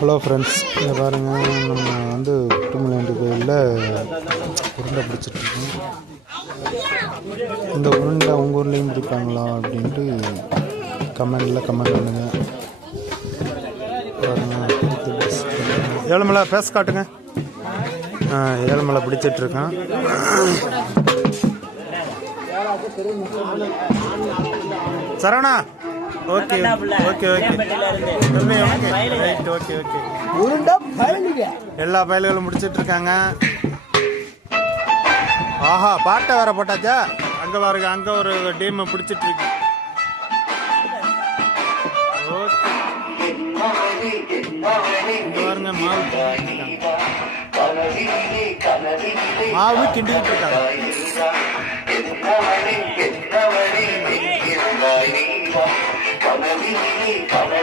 Hello friends இங்கே பாருங்கள் நம்ம வந்து குட்டுமலையாண்டி கோயிலில் உருண்டை பிடிச்சிட்ருக்கோம் இந்த உருண்டை உங்கள் ஊர்லேயும் பிடிப்பாங்களா அப்படின்ட்டு கமெண்டில் கமெண்ட் பண்ணுங்கள் பாருங்கள் ஏழுமலை பேச காட்டுங்க. ஆ Ezhumalai பிடிச்சிட்ருக்கேன் Saravana okay okay okay. Okay. Right okay okay. உருண்டை பயலுங்க. எல்லா பயல்களும் முடிச்சிட்டு இருக்காங்க ஆஹா பாட்டை வேற போட்டாச்சா? அங்க பாருங்க அங்க ஒரு டீம் பிடிச்சிட்டு இருக்கு பாருங்க மாவு கிண்டிட்டு இருக்காங்க. மாவு கிண்டிக்கிட்டு இருக்காங்க கனவிலே கனவிலே